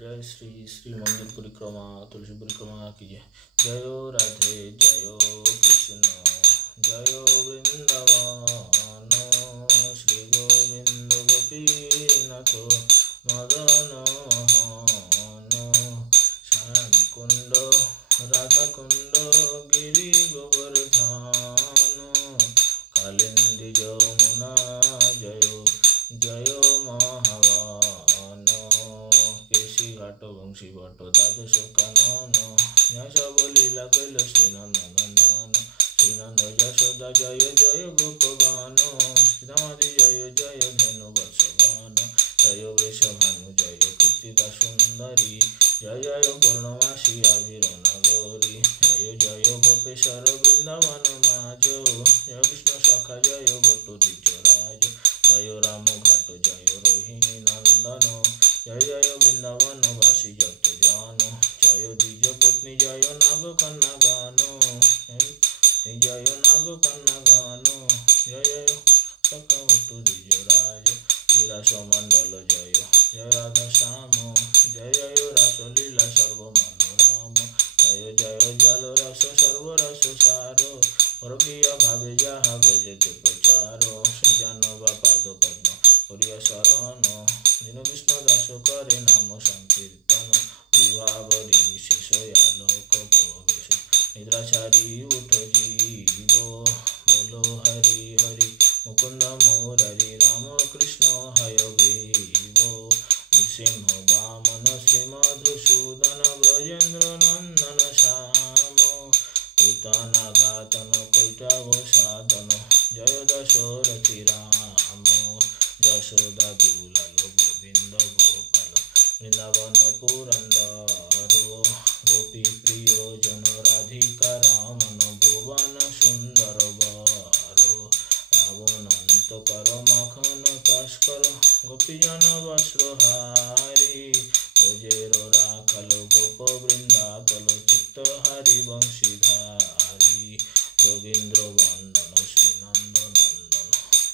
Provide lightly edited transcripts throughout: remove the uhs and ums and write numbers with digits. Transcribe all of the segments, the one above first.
जय श्री श्री मंदिर परिक्रमा तुलसी परिक्रमा की जय। जयो राधे जयो कृष्ण जयो वृंदावन श्री गोविंद गोपीनाथ मदन मोहन श्याम कुंड राधा कुंड गिरि गोवर्धन कालिंदी जमुना जयो जयो महावन केशी घाट वंशी भट्ट द्वादश कानन सब लीला कैल श्रीनंदन श्रीनंद यशोदा जय जय गोपगान श्रीनादि जय जय धेनु वत्सगान जय वृषभानु जय कीर्तिदा सुंदरी जय जय पूर्णमासी आविरनगरी जय जय गोपेश्वर वृंदावन माज जय कृष्ण शाखा जय बटुरी राज जय राम घाट जय रोहिणी नंदन जय जय वृंदावन वासी जत जान जय द्विज पत्नी जय नाग कन्ना गान जय नाग कन्ना गान जय जय सखवटु द्विजराज विरास मंडल जय जय राधा श्याम जय जय रासलीला सर्व मनोराम जय जय जल रस सर्व रस सार प्रिय भावे जहा भजते प्रचार सृजनवा पाद पद्म प्रिय शरण दीन विष्णु दास करे नाम संकीर्तन विभावरी शेष आलोक प्रवेश निद्राचारी उठ जीव बोलो हरि हरि मुकुंद मुरारी राम कृष्ण हय ग्रीव नृसिंह वामन श्रीमधुसूदन ब्रजेन्द्र नंदन श्याम पूतना घातन कैटभ साधन जय दशरथी राम यशोदा दुलाल गोविंद गोपाल वृंदावन पुरंदर गोपी प्रिय जन राधिका रामन भुवन सुंदर वर रावणंत कर माखन तस्कर गोपीजन वस्त्रहारी भोजेर राखल गोप वृंदापल चित्त हरि वंशीधारी जोगींद्र वंदन श्रीनंद नंदन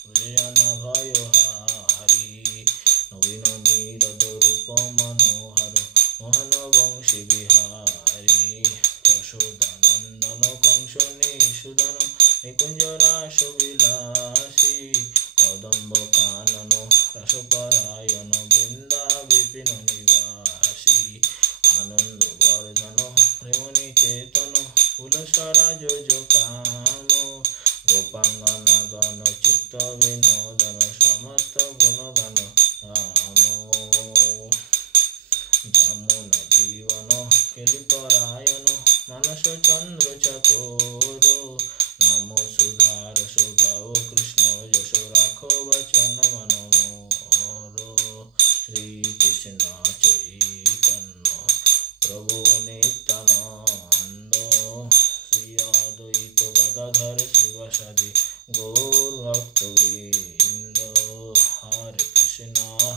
ब्रजन भयहारी नवीन नीरद रूप मनोहर मोहन वंशी बिहारी यशोदा नंदन कंस निषूदन निकुंज रास विलासी कदम्ब कानन रसपरायण वृंदा विपिन निवासी आनंद वर्धन प्रेम निकेतन कुलसराज जो काम गोपांगना गण चित्त विनोदन समस्त गुणगण राम जमुन जीवन केलिपरायण मानस चंद्र चकोर नमो सुधार सुगाओ कृष्ण यश राखो वचन मन मोर श्री कृष्ण चैतन्य प्रभु नित्यानंद श्री अद्वैत गदाधर श्रीवासादि गौर भक्त वृंद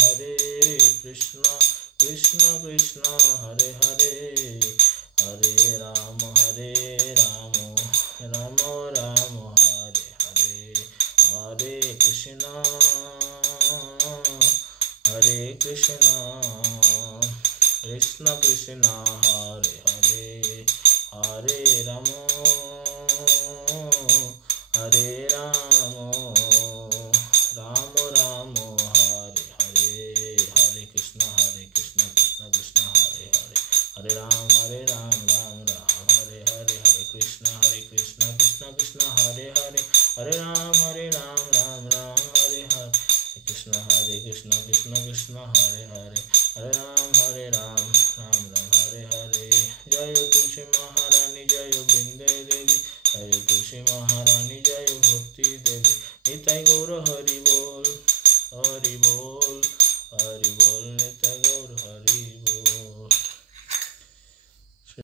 हरे कृष्ण कृष्ण कृष्ण हरे हरे हरे राम राम राम हरे हरे हरे कृष्ण कृष्ण कृष्ण हरे हरे हरे राम राम राम हरे हरे हरे कृष्ण कृष्ण कृष्ण हरे हरे हरे राम राम राम हरे हरे हरे कृष्ण कृष्ण कृष्ण हरे हरे हरे राम राम हरे हरे कृष्ण कृष्ण कृष्ण हरे हरे हरे राम राम हरे हरे जय तुलसी महारानी जय वृंदे देवी जय तुलसी महारानी जय भक्ति देवी निताई गौर हरि बोल हरि बोल।